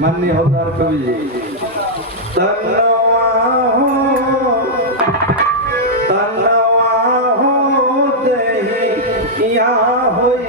माननीय हवलदार कवि जी तनवा हो देही यहाँ होई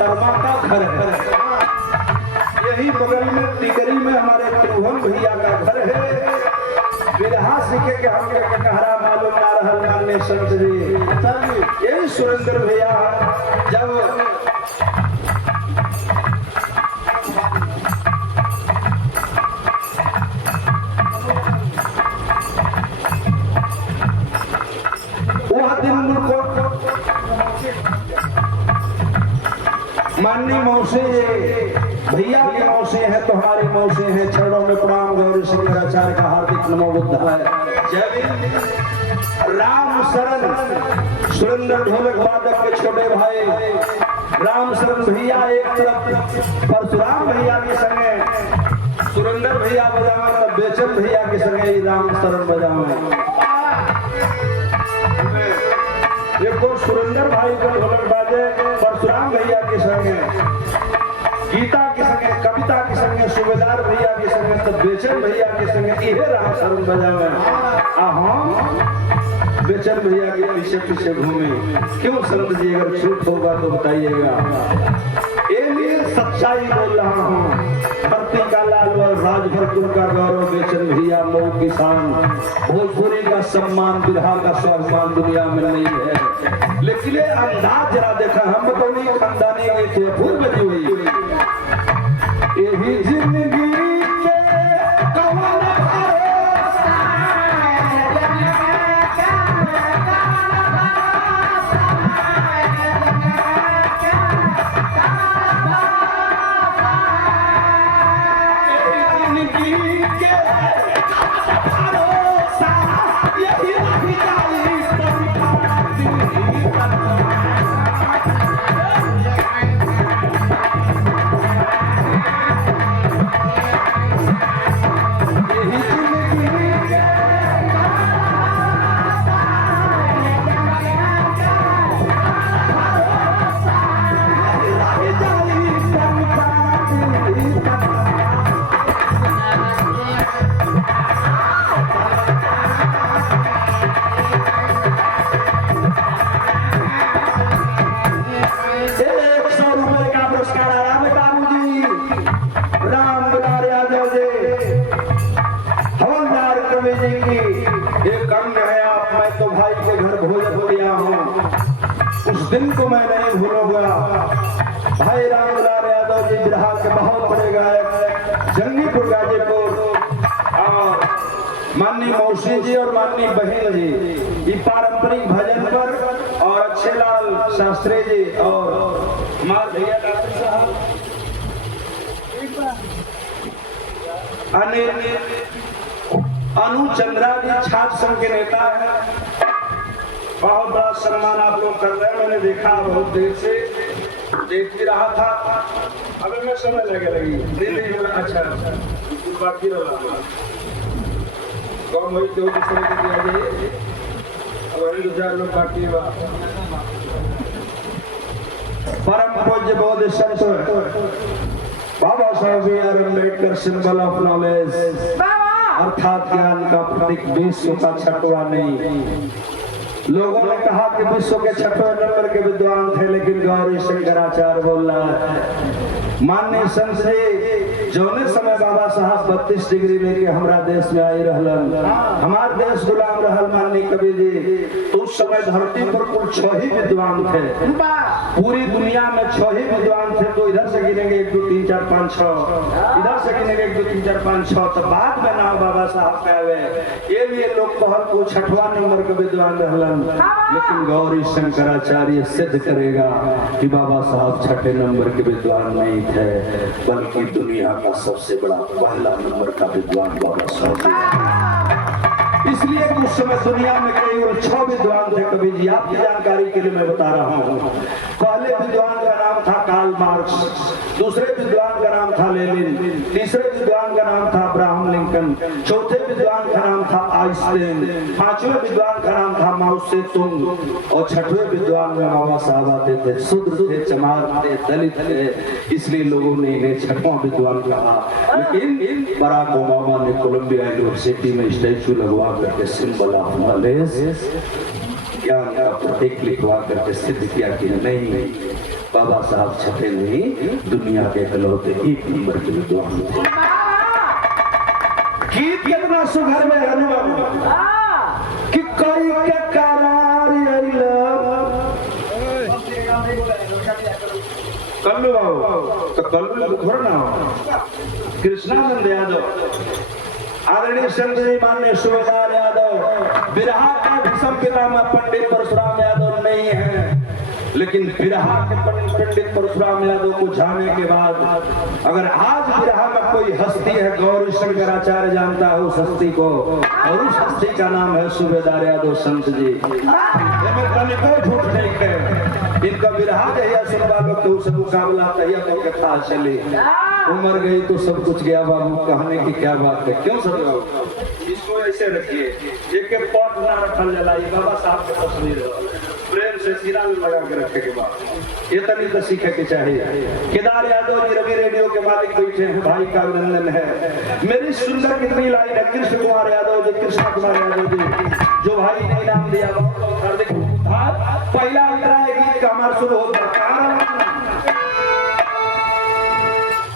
शर्मा का घर है। यही बगल में टिकरी में हमारे त्रिभुवन भैया का घर है। विरहा सीखे के हम कहरा मालूम ना रहल मानने संत जी। यही सुरेंद्र भैया जब वह दिन माननी मौसे भैया की मौसे है तो हमारी मौसे है। चरणों में प्रणाम गौरी शंकराचार्य का हार्दिक नमो बुद्धाय। जय राम शरण सुरेंद्र ढोलक वादक के छोटे भाई राम शरण भैया एक तरफ परशुराम भैया के संगे सुरेंद्र भैया बजावे और बेचन भैया के संगे राम शरण बजावे। एक सुरेंद्र भाई को ढोलक बाजे परशुराम भैया के संगे गीता के संगे कविता के संगे सूबेदार भैया के संगे तो बेचन भैया के संगे इहे राम शरण बजावे। हम बेचन भैया के पीछे पीछे घूमे। क्यों शरण जी अगर झूठ होगा तो बताइएगा। ये सच्चाई बोल रहा हूँ। धरती का लाल और राजभर का गौरव बेचन भैया मऊ किसान भोजपुरी का सम्मान बिरहा का स्वाभिमान दुनिया में नहीं है। लेकिन ये अंदाज जरा देखा हम बतौनी खानदानी गई थे पूर्व जी हुई यही जिंदगी के कमाल दिन को मैं नहीं भूलूंगा। भाई रामलाल यादव जी बिरहा के बहुत बड़े गायक जंगीपुर गाजीपुर और माननीय मौसी जी और माननीय बहन जी ये पारंपरिक भजन पर और अच्छे लाल शास्त्री जी और मार भैया डॉक्टर साहब अनिल अनु चंद्रा जी छात्र संघ के नेता है। बहुत बड़ा सम्मान आप लोग कर रहे हैं। मैंने देखा बहुत देर से देख भी रहा था। अभी मैं समय लगी अच्छा बाकी रहा कौन वही दो दूसरे को दिया जाए। अब वही 2000 लोग बाकी परम पूज्य बोध Sant Baba Saheb Ambedkar symbol of knowledge अर्थात ज्ञान का प्रतीक विश्व का छठवां नहीं। लोगों ने कहा कि विश्व के छठवें नंबर के विद्वान थे, लेकिन गौरी शंकराचार्य बोल रहा है माननीय संत जी जौने समय बाबा साहब 32 डिग्री लेके हमारा देश में आई रहलन, हमार देश गुलाम रहल माननीय कवि जी, तो उस समय धरती पर कुल 6 ही विद्वान थे। पूरी दुनिया में 6 ही विद्वान थे। तो इधर से गिनेंगे 1 2 3 4 5 6, इधर से गिनेंगे 1 2 3 4 5 6, तो बाद में नाम बाबा साहब पे आवे। ये लिए लोग कहल को छठवां नंबर के विद्वान रहलन, लेकिन गौरी शंकराचार्य सिद्ध करेगा कि बाबा साहब छठे नंबर के विद्वान नहीं थे, बल्कि दुनिया का सबसे बड़ा पहला नंबर का विद्वान बाबा साहब। इसलिए उस समय दुनिया में केवल 6 विद्वान थे। कवि जी आपकी जानकारी के लिए मैं बता रहा हूँ। पहले विद्वान का नाम था कार्ल मार्क्स, दूसरे विद्वान का नाम था लेनिन, तीसरे विद्वान का नाम था अब्राहम लिंकन, चौथे विद्वान का नाम था आइंस्टाइन, 5वें विद्वान का नाम था माओ से तुंग, और 6वें विद्वान में बाबा साहब आते थे। शूद्र थे, चमार थे, दलित थे, इसलिए लोगों ने इन्हें 6वां विद्वान कहा। लेकिन बराक ओबामा ने कोलंबिया यूनिवर्सिटी में स्टैचू लगवा करके सिंबल ऑफ नॉलेज ज्ञान का प्रतीक लिखवा करके सिद्ध किया कि नहीं, बाबा साहब छठे नहीं, दुनिया के इकलौते 1 नंबर के विद्वान थे। गीत कितना सुघर में कि कोई के करार कल्लू बाबू तो कल्लू थोड़ा ना कृष्णानंद यादव, आदरणीय संत जी माननीय सुबेदार यादव, बिरहा के भीषम पितामह पंडित परशुराम यादव नहीं है, लेकिन बिरहा के पंडित परशुराम यादव को जाने के बाद अगर आज बिरहा में कोई हस्ती है, गौरी शंकराचार्य जानता है उस हस्ती को, और उस हस्ती का नाम है सुबेदार यादव संत जी। कोई झूठ नहीं है, इनका बिरहा जहिया सुनवा लोग तो उसे मुकाबला तहिया कोई कथा चली। उम्र गई तो सब कुछ गया बाबू, कहने की क्या बात है। क्यों सर इसको ऐसे रखिए, एक पॉट ना रखल जला, बाबा साहब के तस्वीर प्रेम से सीना में लगा के रखे के बाद ये तभी तो सीखे के चाहिए। केदार यादव जी रवि रेडियो के मालिक बैठे हैं, भाई का अभिनंदन है। मेरी सुंदर कितनी लाइन है, कृष्ण कुमार यादव जी, कृष्ण कुमार यादव जी जो भाई ने नाम दिया, हार्दिक पहला अंतरा है गीत का हमारा शुरू होता है।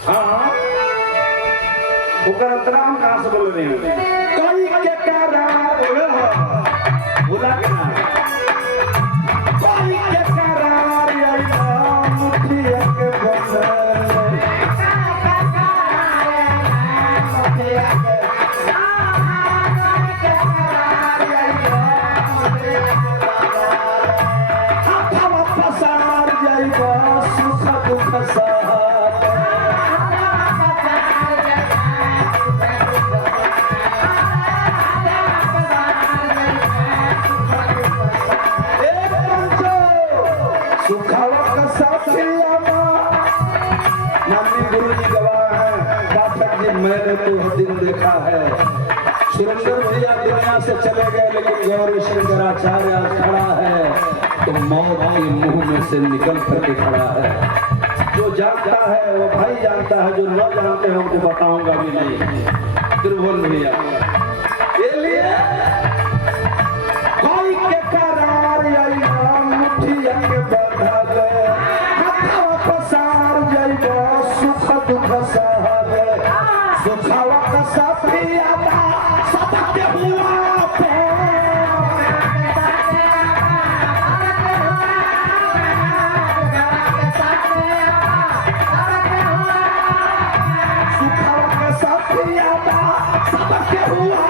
हाँ अंतराम कहाँ से बोल रहे हैं, कोई के करार बोला के ना कोई के करार मुठिया के पसार जाइबा सुख दुख मैंने तो दिन देखा है। सुरेंद्र भैया दुनिया से चले गए, लेकिन गौरी शंकराचार्य आज खड़ा है तो मौत के मुंह में से निकल करके खड़ा है। जो जानता है वो भाई जानता है, जो न जानते हैं उनको बताऊंगा भी नहीं। त्रिभुवन भैया ये लिए कोई के करार मुठिया के बंधा गए, पसार जाइबा सुख दुख सहले, सुखावा का सफिया सबके हुआ पे सुखावा का सफिया सबके हुआ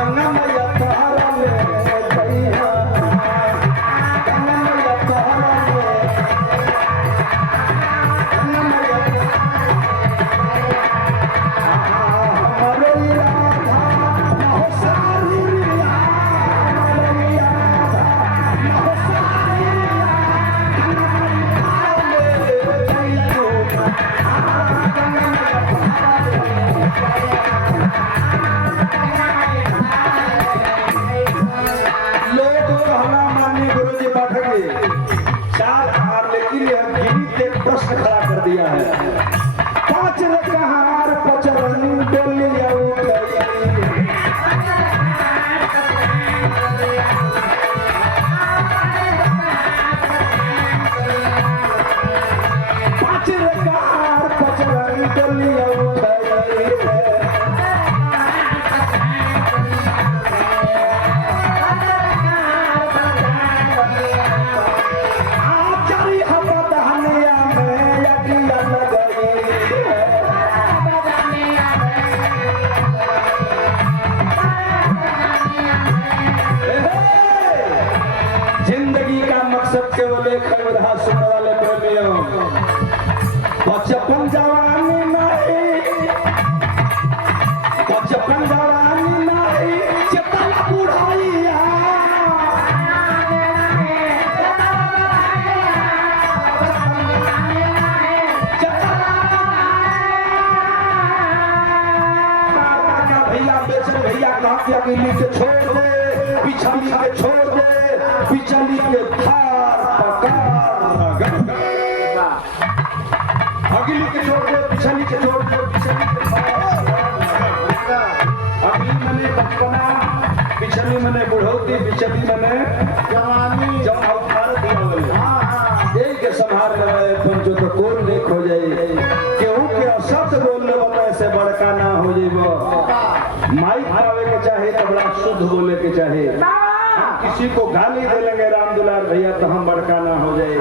गंगा मैया तोहरा ले जइहा गंगा मैया तोहरा ले गंगा मैया हमारे राधा महोसारिया हमारे राधा महोसारिया प्रश्न खड़ा कर दिया है 5 रकहार पचरन डोलिया जिंदगी का मकसद केवल एक है उदास सुनने वाले प्रेमियों बचपन जवानी नहीं बचपन जवानी नहीं चेतना बुढ़ाइया भैया बेचने भैया कहा कि अकेली के छोड़ दे पिछली के छोड़ दे पिछली के थार पकार अगली के छोड़ दे पिछली के छोड़ दे पिछली के अगली मने बचपना पिछली मने बुढ़ौती पिछली मने जवानी जब अवतार दिया यही के संहार लगाए पंचो तो कौन देख हो जाए केहू के शब्द बोलने वाला ऐसे बड़का ना हो जाइबो माइक पावे के चाहे तो बड़ा शुद्ध बोले के चाहे किसी को गाली दे लेंगे राम दुलार भैया तो हम बड़का ना हो जाए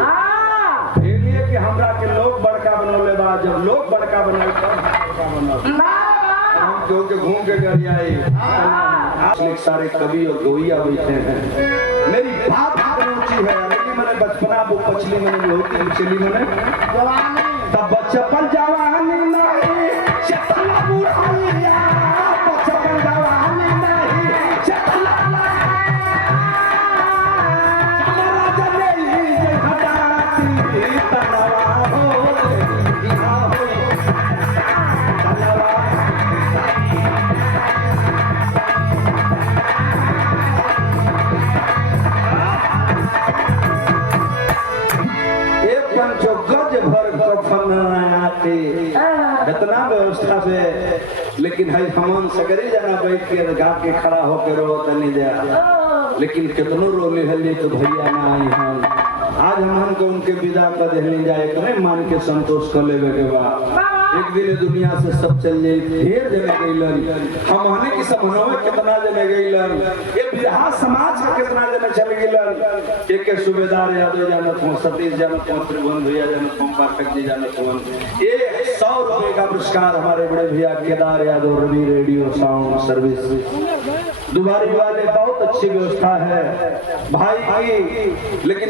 इसलिए कि हमरा के लोग बड़का बनौले बा जब लोग बड़का बनाए तब बड़का बनौले हम क्यों के घूम के घर आए आज सारे कवि और गोइया बैठे हैं मेरी बात ऊंची है लेकिन मैंने बचपना वो पछली मैंने होती पिछली मैंने तब बचपन जवानी नहीं चेतना बुढ़ाइया बचपन जवानी नहीं चेतना इतना व्यवस्था से लेकिन है हमन सगरे जना बैठ के गा के खड़ा होके रो तनी दे लेकिन कितनो रोले हल्ले तो भैया ना आई हम आज हमन को उनके विदा कर देने जाए कने मान के संतोष कर लेवे के बा एक दिन दुनिया से सब चल जाए ढेर जने गइलन हम हने की समनवे कितना जने गइलन ये बिरहा समाज के कितना जने चल गइलन एक के सूबेदार यादव जानत हो सतीश जानत हो त्रिभुवन भैया जानत हो पाठक जी जानत हो ये 100 रुपए का पुरस्कार हमारे बड़े भैया Kedar Yadav Ravi radio sound service Dubari वाले बहुत अच्छी व्यवस्था है भाई की लेकिन